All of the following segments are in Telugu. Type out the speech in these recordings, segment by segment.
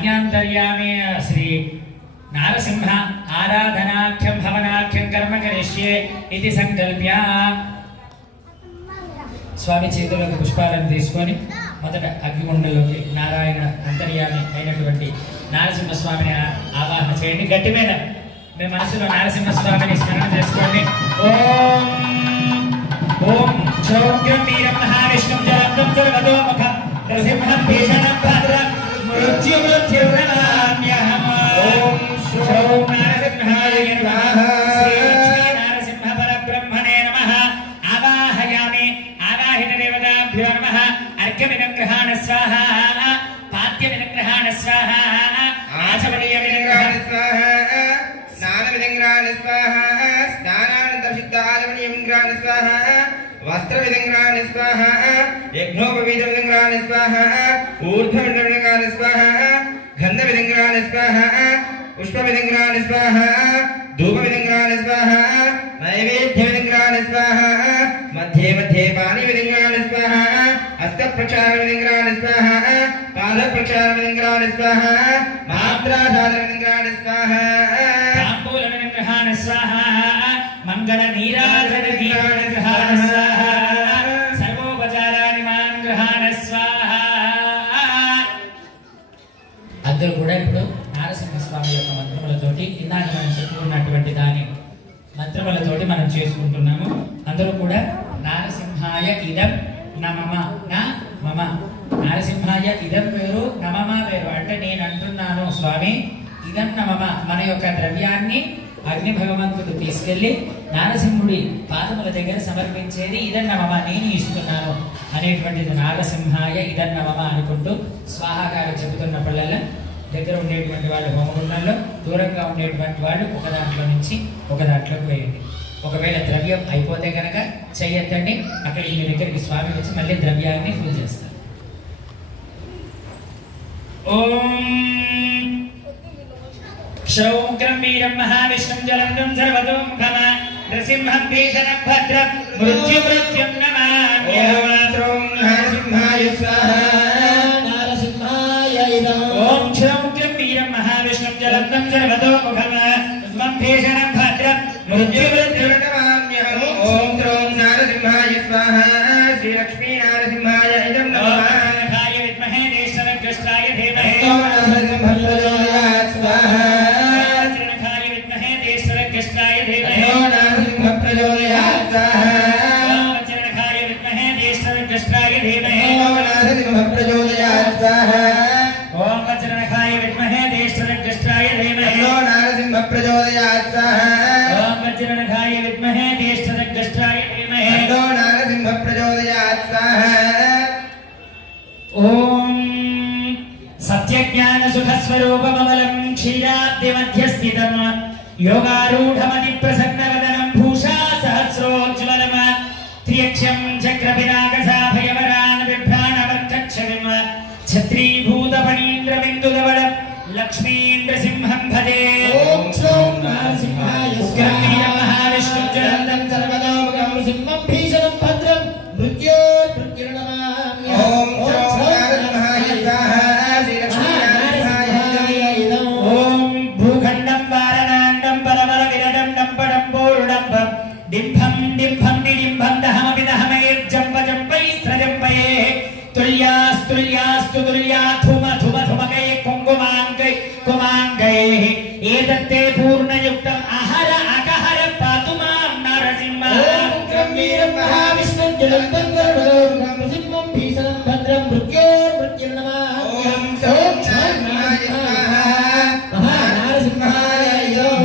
आज्ञान्तर्यामे श्री नारसिंह आराधनाख्यं हवनाख्यं कर्म करिष्ये इति संकल्प्य स्वामी చేతులకు పుష్పాలను తీసుకొని మొదట అగ్నిగుండంలోకి నారాయణ అంతర్యామి అయినటువంటి నారసింహ స్వామిని ఆవాహన చేయండి. గట్టిమైన మీ మనసులో నారసింహ స్వామిని స్మరణ చేసుకోండి. ఓం ఓం చౌక్రం వీరం మహావిష్ణుం జలంతం సర్వతోముఖం నరసింహం భీషణం భద్రం మృత్యుమృత్యుర్నమామ్యహం. ఓం శౌం నారసింహాయ నమః. శ్రీ లక్ష్మీ నారసింహ పరబ్రహ్మణే నమః. ఆవాహయామి. ఆవాహిత దేవతాభ్యో నమః. अर्घ्यमिदं ग्रहाण स्वाहा. पाद्यमिदं ग्रहाण स्वाहा. आचमनीयमिदं ग्रहाण स्वाहा. स्नानमिदं ग्रहाण स्वाहा. स्नानानन्तरं शुद्धाचमनीयं ग्रहाण स्वाहा. वस्त्रमिदं ग्रहाण स्वाहा. यज्ञोपवीतमिदं ग्रहाण स्वाहा. ऊर्ध्वमिदं ग्रहाण स्वाहा. गन्धमिदं ग्रहाण स्वाहा. पुष्पमिदं ग्रहाण स्वाहा. धूपमिदं ग्रहाण स्वाहा. नैवेद्यमिदं ग्रहाण स्वाहा. मध्ये मध्ये पानीमिदं ग्रहाण स्वाहा. हस्तप्रक्षालनमिदं ग्रहाण स्वाहा. पादप्रक्षालनमिदं ग्रहाण स्वाहा. मात्रासाधनमिदं ग्रहाण स्वाहा. ताम्बूलमिदं ग्रहाण स्वाहा. मङ्गलनीराजनमिदं ग्रहाण स्वाहा. सर्वोपचाराणि मां ग्रहाण स्वाहा. అందరూ కూడా ఇప్పుడు నారసింహ స్వామి యొక్క మంత్రములతోటి ఇందాక మనం చెప్పుకున్నటువంటి దాని మంత్రములతోటి మనం చేసుకుంటున్నాము. అందరూ కూడా నారసింహాయ ఇదం నమమ నా మమ. నారసింహాయ ఇదం పేరు, నమమ పేరు. అంటే నేను అంటున్నాను స్వామి ఇదం నమమ. మన యొక్క ద్రవ్యాన్ని అగ్ని భగవంతుడు తీసుకెళ్లి నారసింహుడి పాదముల దగ్గర సమర్పించేది ఇదం నమమ, నేను ఇస్తున్నాను అనేటువంటిది. నారసింహాయ ఇదం నమమ అనుకుంటూ స్వాహాకారం చెబుతున్నప్పుడల్లా దగ్గర ఉండేటువంటి వాళ్ళు హోమగుండంలో, దూరంగా ఉండేటువంటి వాళ్ళు ఒక దాంట్లో నుంచి ఒక దాంట్లోకి వేయండి. ఒకవేళ ద్రవ్యం అయిపోతే కనుక చెయ్యొద్దండి. అక్కడికి మీ దగ్గరికి స్వామి వచ్చి మళ్ళీ ద్రవ్యాన్ని ఫుల్ చేస్తారు. ఓం క్షౌక్రం వీరం మహావిష్ణుం జలంతం సర్వతోముఖం నరసింహం భీషణం భద్రం మృత్యుమృత్యుం నమామ్యహం. ఓం నరసింహాయ స్వాహా. నారసింహాయ ఇదం. ఓం క్షౌక్రం వీరం మహావిష్ణుం జలంతం సర్వతోముఖం నరసింహం భీషణం భద్రం మృత్యుమృత్యుం నమామ్యహం. ఓం శ్రోం నారసింహాయ స్వాహా. శ్రీ లక్ష్మీ నారసింహాయ ఇదం నమః. నారాయణాయ విద్మహే దేశవజ్రష్టాయ ధీమహి స్వాహా. సత్యజ్ఞానసుఖస్వరూపమమలం క్షీరాబ్దిమధ్యస్థితం యోగారూఢమణి ప్రసన్నవదనం భూషా సహస్రోజ్వలం త్రియక్షం చక్రపినాకసాభయవరాన్ బిభ్రాణవత్తక్షమిం ఛత్రీభూతపణీంద్రమిందుదవళం లక్ష్మీంద్రసింహం భజే. ఓం శ్రోం నరసింహాయ స్వాహా. మహావిష్ణుం జలంతం సర్వతోముఖం సింహం భీషణం భద్రం మృత్యోర్మృత్యుర్నమామ్యహం. ఓం శ్రోం నరసింహాయ స్వాహా. శ్రీ లక్ష్మీ నారసింహాయ ఇదం. ఓం భూఖండం వారణాండం పరమర విరడం డంపడం పూర్ణంబం డింభం డింభం నిడింభం దహమపి దహమయేర్జంపజంపై స్రజంపయే తుల్యాస్తుల్యాస్తు తుల్యా ధుమ ధుమ ధుమకై కుంకుమాంగై కుమాంగై ఏదత్తే పూర్ణయుక్తం అహర అకహర పాతు మాం నరసింహ. ఓం వీరం మహావిష్ణుం జలంతం సర్వతోముఖం నరసింహం భీషణం భద్రం మృత్యోర్మృత్యుర్నమామ్యహం. ఓం శ్రోం నరసింహాయ స్వాహా. మహానారసింహాయ ఇదం.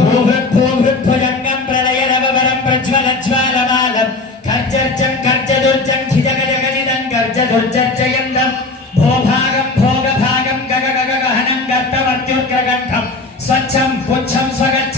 భూభృద్భుజంగం ప్రళయరవరం ప్రజ్వలజ్వాలమాలం కర్జర్జం కర్జదుర్జం క్షిజగజగజిదం కర్జదుర్జర్జయందం భోభాగం భోగభాగం గగగగహనం గర్తవర్త్యుర్గగంఠం స్వచ్ఛం పుచ్చం స్వగచ్చ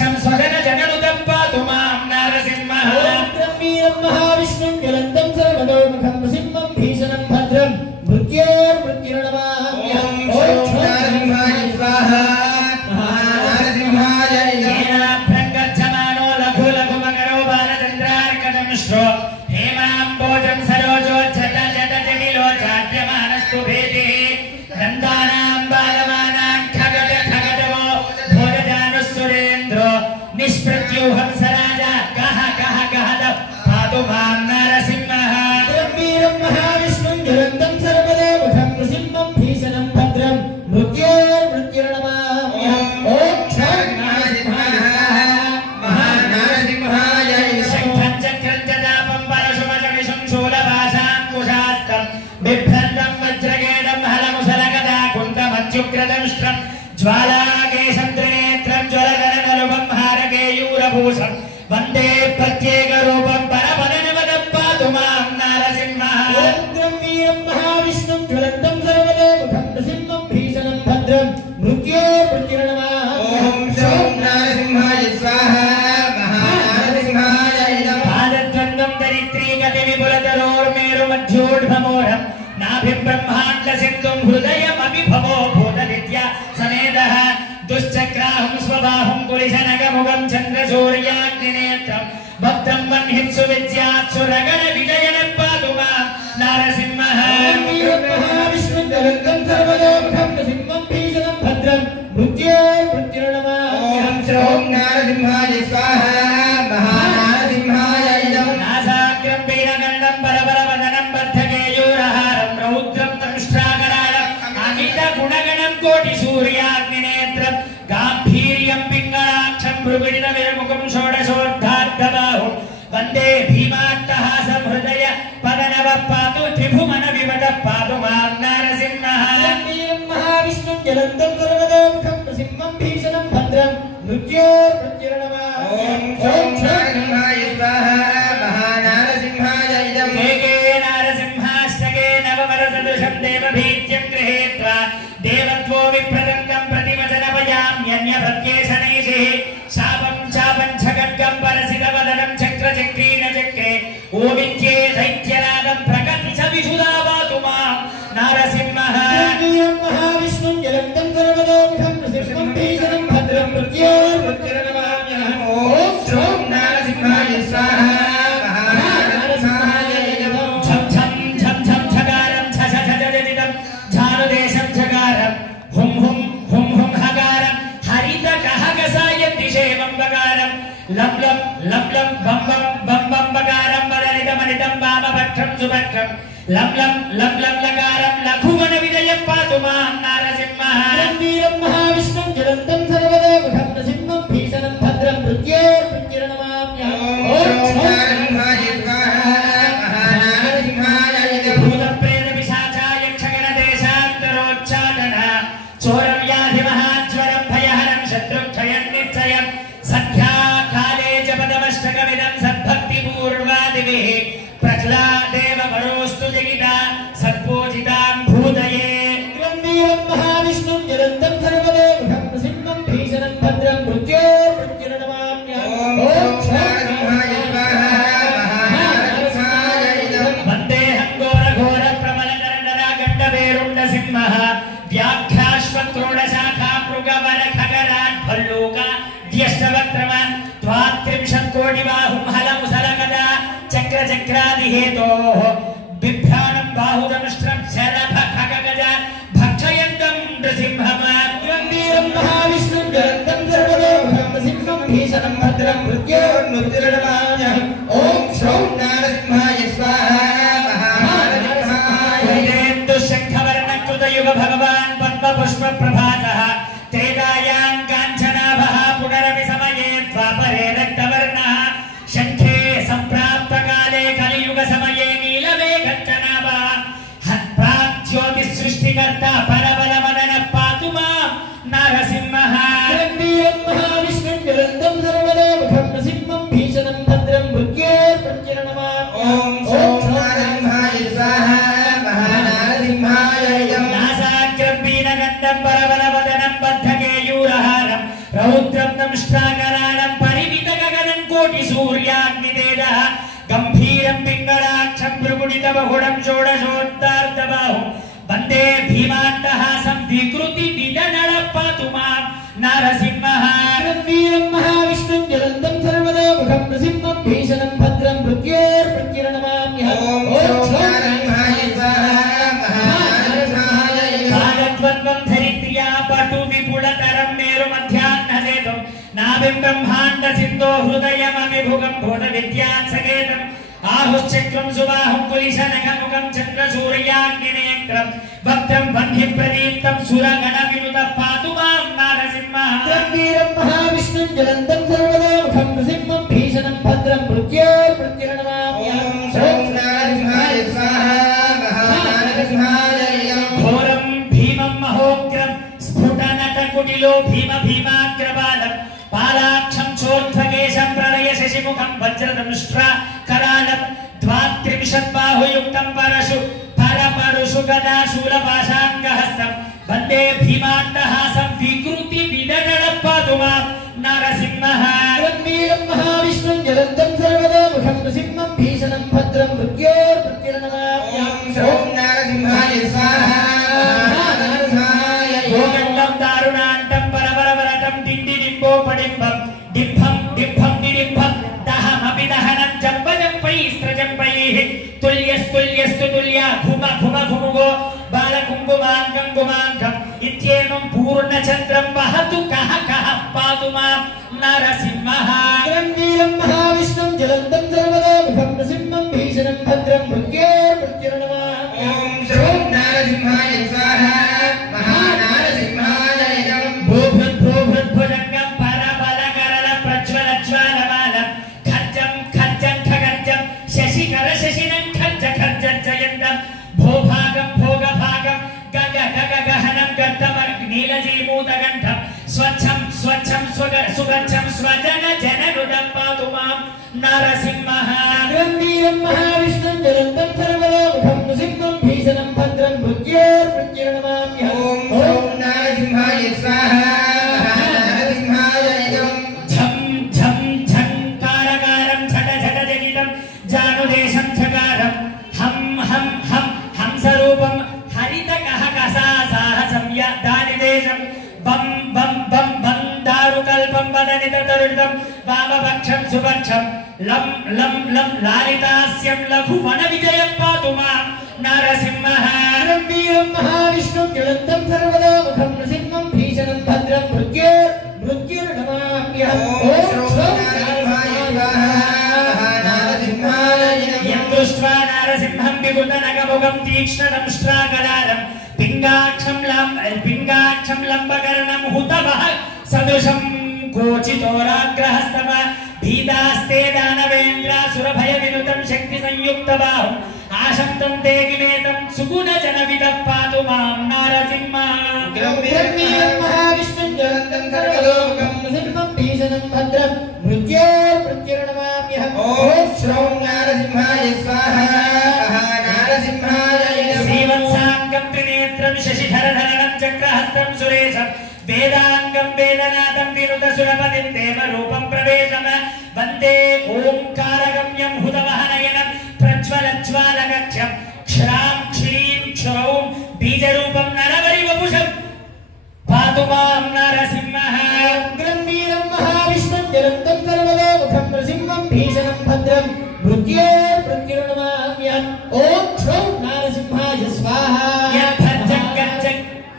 हंसराजा कह कह कहद पातु मां नरसिंहः गंभीरं महाविष्णुं ज्वलन्तं सर्वदेवमुखं नृसिंहं भीषणं भद्रं मृत्योर्मृत्युर्नमाम्यहम् ॐ नरसिंहाय महानरसिंहाय शङ्खं चक्रं च दापं परशुमशमिषं शूलपाशाङ्कुशास्त्रं बिभ्रन्तं वज्रगेडं हलमुसलगदा कुन्तमत्युग्रदंष्ट्रं ज्वालाकेशं त्रिनेत्रं ज्वलगणनरूपं हारकेयूरभूषं वन्दे प्रत्येकरूपं परमनवदं पातु मां नरसिंहः गंभीरं महाविष्णुं ज्वलन्तं सर्वदेवमुखं नृसिंहं भीषणं भद्रं मृत्योर्मृत्युर्नमाम्यहम् ॐ नरसिंहाय स्वाहा महानरसिंहाय नमः पादद्वन्द्वं दरिद्री गतिविपुलतरोर्मेरुमध्योढ्भमोढं नाभिं ब्रह्माण्डसिन्धुं हृदयमपि भवो भूतविद्या समेतः दुश्चक्राहं स्वबाहुं कुलिशनगमुगं चन्द्रसूर्याग्निनेत्रं भक्तं वह्निं सुविद्यात् सुरगणविजयनं पातु मां नरसिंहः महाविष्णुं ज्वलन्तं सर्वदेवमुखं नृसिंहं भीषणं भद्रं मृत्योर्मृत्युर्नमाम्यहम् ॐ नरसिंहाय स्वाहा महानरसिंहाय नमः नासाग्रं पीनगण्डं बलबलवदनं बद्धकेयूरहारं रौद्रं दंष्ट्राकराळम् अमितगुणगणं कोटिसूर्याग्निनेत्रं गाम्भीर्यं पिङ्गलाक्षं भ्रुविडितविरमुखं षोडशोर्धार्धबाहुं वन्दे भीमाट्टहासं हृदय पदनवः पातु त्रिभुवनविमतः पातु मां नरसिंहः गंभीरं महाविष्णुं ज्वलन्तं सर्वदेवमुखं नृसिंहं भीषणं भद्रं मृत्योर्मृत्युर्नमाम्यहम् ॐ नरसिंहाय स्वाहा महानरसिंहाय नमः नरसिंहाष्टके नववरसदृशं देवभीत्यं गृहीत्वा देवत्वो विप्रदन्तं प्रतिवचनपयाम्यन्यप्रत्येशनैषिः शापं चापं छगड्गं परसितवदनं चक्रचक्रेण चक्रे ओविद्ये दैत्यरागं प्रकर्ति च विशुधा पातु मां नरसिंहः गंभीरं महाविष्णुं ज्वलन्तं सर्वदेवमुखं नृसिंहं भीषणं भद्रं मृत्योर्मृत्युर्नमाम्यहम् ॐ नरसिंहाय स्वाहा महानरसिंहाय नमः झं झं झं झं झगारं झ झ झ जनितं झानुदेशं झगारं हुं हुं हुं हुं हगारं हरितकहकसाय दिशेवं बगारं लं लं लं लं बं बं बं बं बगारं बललितमलितं वामभक्षं सुभक्षं लं लं लं लं लगारं लघुवनविजयं पातु मां नरसिंहः गंभीरं महाविष्णुं ज्वलन्तं सर्वदेवमुखं नृसिंहं भीषणं भद्रं मृत्योर्मृत्युर्नमाम्यहम् ॐ नरसिंहाय स्वाहा महानरसिंहाय नमः भूतप्रेतपिशाचायक्षगणदेशान्तरोच्चाटन चोरव्याधिमहाज्वरं भयहरं शत्रुक्षयं निश्चयं सन्ध्याकाले जपदमष्टकमिदं सद्भक्तिपूर्वादिभिः प्रह्लादेव वरोस्तु जगिता सत्पूजितां भूतये गंभीरं महाविष्णुं ज्वलन्तं सर्वदेवमुखं नृसिंहं भीषणं भद्रं मृत्योर्मृत्युर्नमाम्यहम् ॐ नरसिंहाय स्वाहा महानरसिंहाय नमः वन्देऽहं घोरघोरप्रबलकरण्डरागण्डवेरुण्डसिंहः व्याघ्राश्वक्रोडशाखा मृगवरखगरान् भल्लूका द्यष्टवक्त्रमान् द्वात्रिंशत्कोटिबाहुं हलमुसलगदा चक्रचक्रादिहेतोः बिभ्राणं बाहुदंष्ट्रं शरभखगजान् भक्षयन्तं नृसिंहमान् गंभीरं महाविष्णुं ज्वलन्तं सर्वदेवमुखं नृसिंहं भीषणं भद्रं मृत्योर्मृत्युर्नमाम्यहम् ॐ नरसिंहाय स्वाहा महानरसिंहाय दुःशङ्खवर्णकृतयुग भगवान् पद्मपुष्पप्रभातः त्रेतायां काञ्चनाभः पुनरपि समये द्वापरे रक्तवर्णः शङ्खे सम्प्राप्तकाले कलियुगसमये नीलमेघञ्चनाभः प्राग्ज्योतिःसृष्टिकर्ता परबलमदनः पातु मां नरसिंहः गंभीरं महाविष्णुं ज्वलन्तं सर्वदेवमुखं नृसिंहं भीषणं भद्रं मृत्योर्मृत्युर्नमाम्यहम् ॐ नरसिंहाय स्वाहा महानरसिंहाय नमः नासाग्रं पीनगण्डं परबलवदनं बद्धकेयूरहारं रौद्रं दंष्ट्राकराळं परिमितगगनं कोटिसूर्याग्नितेजः गंभीरं पिङ्गलाक्षं भ्रुकुटितबहुळं षोडशोत्तार्धबाहुं वन्दे भीमाट्टहासं विकृतिविदनः पातु मां नरसिंहः गंभीरं महाविष्णुं ज्वलन्तं सर्वदेवमुखं नृसिंहं भीषणं भद्रं मृत्योर्मृत्युर्नमाम्यहम् ॐ नरसिंहाय स्वाहा महानरसिंहाय नमः पादद्वन्द्वं धरित्र्या पटु विपुलतरं मेरुमध्याह्नसेतुं नाभि ఆవిం బ్రహ్మాండ సింధో హృదయమవిభుగం భూత విద్యాత్సకేతం ఆహుశ్చక్రం సుబాహుం పులిశనఖముఖం చంద్రసూర్యాగ్నినేత్రం భక్తం బంధి ప్రదీప్తం సురగణ వినుత పాతు మాం నరసింహ వీరం మహావిష్ణుం జ్వలంతం సర్వలోముఖం నృసింహం భీషణం భద్రం మృత్యోర్మృత్యుర్నమామి ఓం నరసింహాయ స్వాహా మహానరసింహాయ ఘోరం భీమం మహోగ్రం స్ఫుటనటకుటిలో భీమ భీమాగ్రబాలం పాలాక్షం చోర్ధ్వకేశం ప్రళయ శశిముఖం వజ్రదంష్ట్రా కరాళం ద్వాత్రివిశద్బాహుయుక్తం పరశు పరపరుషు గదా శూలపాశాంగహస్తం వందే భీమాట్టహాసం వికృతి విదగడ పాదుమా నరసింహ వీరం మహావిష్ణుం జ్వలంతం సర్వతోముఖం నృసింహం భీషణం భద్రం మృత్యోర్మృత్యుర్నమామి ఓం నరసింహాయ స్వాహా నరసింహాయ గోగండం దారుణాంతం పరపరవరటం డిండిడింబో పడింబం డింభం డింభం డిడింభం దహమపి దహనం జంపజంపై స్త్రజంపైః తుల్యస్తుల్యస్తు తుల్య ఘుమ ఘుమ ఘుముగో బాలకుంకుమాంగం గుమాంగం ఇత్యేవం పూర్ణచంద్రం వహతు కహ కహ పాతు మాం నరసింహ వీరం మహావిష్ణుం జ్వలంతం సర్వతోముఖం నృసింహం భీషణం భద్రం మృత్యోర్మృత్యుర్నమామి ఓం నరసింహాయ స్వాహా మహానరసింహాయ భూభృద్భుజంగం పరబలకరళ ప్రజ్వల జ్వాలమాలం ఖర్జం ఖర్జం ఖగర్జం శశికర శశినం ఖర్జ ఖర్జయంతం భోభాగం భోగభాగం గగ గగ గహనం గద్దమర్ నీలజీమూతగంధం స్వచ్ఛం స్వచ్ఛం సుగంధం స్వజన జనరుదం పాతు మాం నరసింహ వీరం మహావిష్ణుం జ్వలంతం సర్వలోముఖం నృసింహం భీషణం భద్రం మృత్యోర్మృత్యుర్నమామి ఓం నరసింహాయ స్వాహా నరసింహాయ ఝం ఝం ఝంకారకారం ఝట ఝట జగితం జానుదేశం ఝకారం హం హం హం హంసరూపం హరిత కహ కసా సాహసం దానిదేశం బం బం బం బం దారుకల్పం వదనిత తరుణం వామపక్షం సుపక్షం లం లం లం లాలితాస్యం లఘు వన విజయం పాతు మాం నరసింహ వీరం మహావిష్ణుం జ్వలంతం సర్వతోముఖం నృసింహం భీషణం భద్రం మృత్యుర్నమామి యం దృష్ట్వా నరసింహం వికృతనగముఖం తీక్ష్ణదంష్ట్రాకరాళం పింగాక్షం లంబకర్ణం హుతవః సదృశం కోచితోరాగ్రహస్తమ భీతాస్తే దానవేంద్రాసురభయ వినుతం శక్తి సంయుక్తబాహుం ఆశంతం దేగిమేతం సుగుణ జనవిద పాతు మాం నరసింహ వీరం మహావిష్ణుం జ్వలంతం సర్వలోముఖం నృసింహం భీషణం భద్రం మృత్యోర్మృత్యుర్నమామి ఓం శ్రౌం నరసింహాయ స్వాహా నరసింహాయ శ్రీవత్సాంగం త్రినేత్రం శశిధరధరణం చక్రహస్తం సురేశం వేదాంగం వేదనాథం వినుత సురపతిం దేవరూపం ప్రవేశం వందే ఓంకారగమ్యం హుతవహనయనం ప్రజ్వలజ్వాలగక్షం క్షరాం క్షీం క్షౌం బీజరూపం నరవరివపుషం పాతు మాం నరసింహ వీరం మహావిష్ణుం జ్వలంతం సర్వతోముఖం నృసింహం భీషణం భద్రం మృత్యోర్మృత్యుర్నమామి ఓం శ్రౌం నరసింహాయ స్వాహా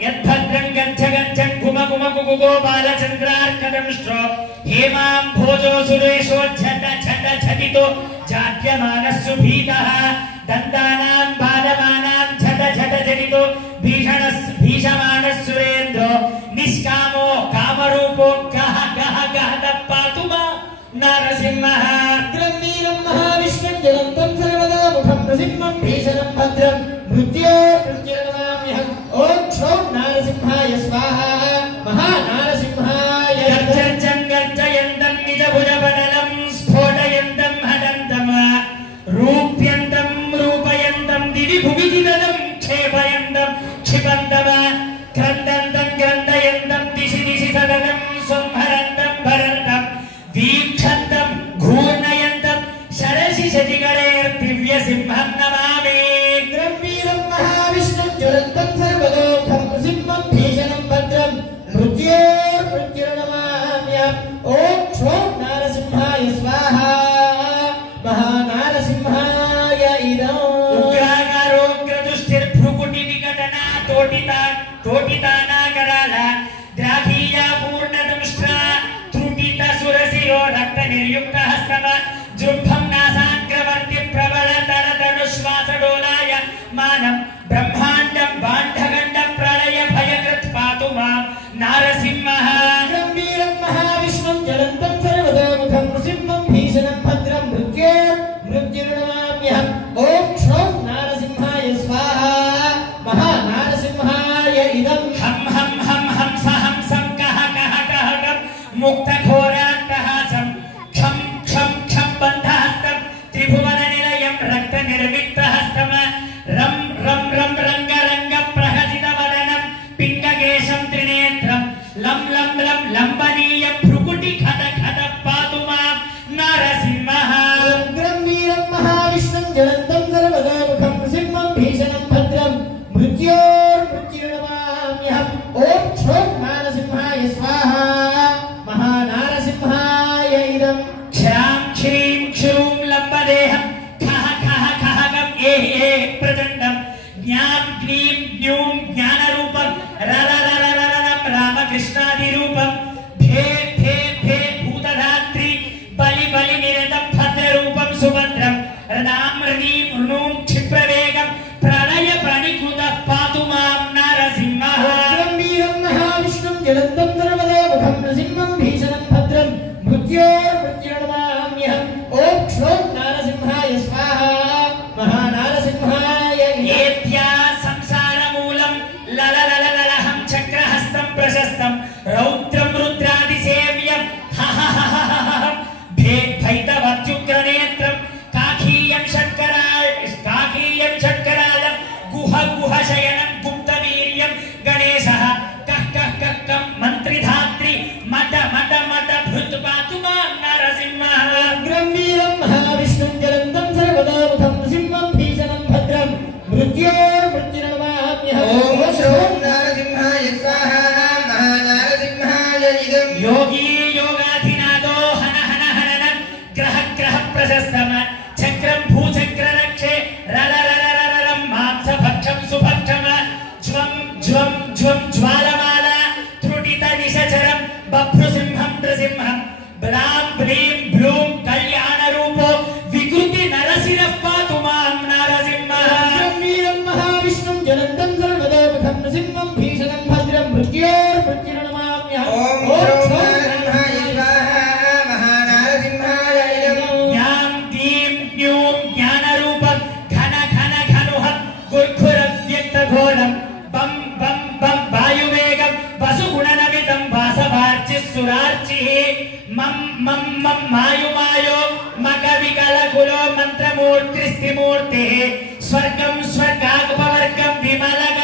యద్భద్రం గచ్చ గచ్చం కుమ కుమ కుగో బాలచంద్రార్కదంష్ట్రో హేమాం భోజో సురేషో ఝట ఝట ఝటితో జాడ్యమానస్సు భీతః దంతానాం బాలమానాం ఝట ఝట ఝటితో భీషమానస్ సురేంద్రో నిష్కామో కామరూపో గహ గహ గహ పాతు మాం నరసింహ వీరం మహావిష్ణుం జ్వలంతం సర్వతోముఖం నృసింహం భీషణం భద్రం మృత్యోర్మృత్యుర్నమామి ఓం శ్రౌం నరసింహాయ స్వాహా మహానరసింహాయ గర్జం గర్జయంతం నిజభుజపటలం స్ఫోటయంతం హఠంతం రూప్యంతం రూపయంతం దివి భువి దిదనం క్షేపయంతం క్షిపంతం గ్రంథంతం గ్రంథయంతం దిశి దిశి సదనం సంహరంతం భరంతం వీక్షంతం ఘూర్ణయంతం శరసి శశిగణైర్దివ్య సింహం నమామి వీరం మహావిష్ణుం జ్వలంతం సర్వతోముఖం నృసింహం భీషణం భద్రం మృత్యోర్మృత్యుర్నమామి ఓం శ్రౌం నరసింహాయ స్వాహా మహానరసింహాయ ఇదం ఉగ్రాగారోగ్రదుష్టిర్భృకుటి విఘటనా తోటితానాగరాల ద్రాఘీయా పూర్ణదంష్ట్రా త్రుటిత नारसिंहः गम्भीरं महाविष्णुं ज्वलन्तं सर्वतोमुखं नृसिंहं भीषणं भद्रं मृत्युर्नमाम्यहम् ॐ क्षौं नारसिंहाय स्वाहा महानारसिंहाय इदं हम हम हम हंस हंसं कह कह कह कं मुक्तघोराट्टहासं क्षं क्षं क्षं बन्धहस्तं त्रिभुवननिलयं रक्तनिर्विक्तहस्तं रं रं रं रंग रंग प्रहसितवदनं पिङ्गकेशं त्रिनेत्रं लं लं लं लम्बनीयं भ्रुकुटि खद खद पातु मां नारसिंहः गम्भीरं महाविष्णुं ज्वलन्तं सर्वतोमुखं नृसिंहं भीषणं भद्रं मृत्युर्नमाम्यहम् ॐ क्षौं नारसिंहाय स्वाहा महानारसिंहाय इदं क्षां क्षीं क्षूं लम्बदेहं खः खः खः गं ए प्रचण्डं ज्ञां ग्नीं ज्ञूं ज्ञानरूपं ररररररं रामकृष्णादिरूपं भे भे भे भूतधात्री बलि बलि निरतं भद्ररूपं सुभद्रं रणां ऋणीं ऋणुं क्षिप्रवेगं प्रलय प्रणिकृतः पातु मां नारसिंहः गम्भीरं महाविष्णुं ज्वलन्तं सर्वतोमुखं नृसिंहं भीषणं भद्रं मृत्युर्नमाम्यहम् ॐ क्षौं नारसिंहाय स्वाहा महानारसिंहाय एत्या संसारमूलं लललललहं चक्रहस्तं प्रशस्तं रौद्रं रुद्रादिसेव्यं हहहहहहं भैतवत्युग्रनेत्रं काकीयं षट्करालं गुह गुहशयनं गुप्तवीर्यं गणेशः कः कः कः कं मन्त्रिधात्री मद मद मद भृत् पातु मां नारसिंहः गम्भीरं महाविष्णुं ज्वलन्तं सर्वतोमुखं नृसिंहं भीषणं भद्रं मृत्युर्नमाम्यहम् ॐ क्षौं नारसिंहाय स्वाहा महानारसिंहाय इदं योगी योगाधिनादो हन हन हननं ग्रह ग्रह प्रशस्तम चक्रं भूचक्ररक्षे रलरलरररं मांसभक्षं सुभक्षम ज्वं ज्वं ज्वं ज्वालमाला त्रुटितनिशचरं बभ्रुसिंहं नृसिंहं ब्लां ब्लीं ब्लूं कल्याणरूपो विकृति नरसिंहः पातु मां नारसिंहः गम्भीरं महाविष्णुं ज्वलन्तं सर्वतोमुखं नृसिंहं भीषणं भद्रं मृत्युर्नमाम्यहम् ॐ क्षौं नारसिंहाय स्वाहा महानारसिंहाय इदं ज्ञां दीं ज्ञूं ज्ञानरूपं घन घन घनुहं गुर्घुरव्यक्तघोरं बं बं बं वायुवेगं वसुगुणनमितं वासवार्चिः सुरार्चिः मं मं मं मायुमायो मकविकलकुलो मन्त्रमूर्तिस्त्रिमूर्तिः स्वर्गं स्वर्गागपवर्गं विमलग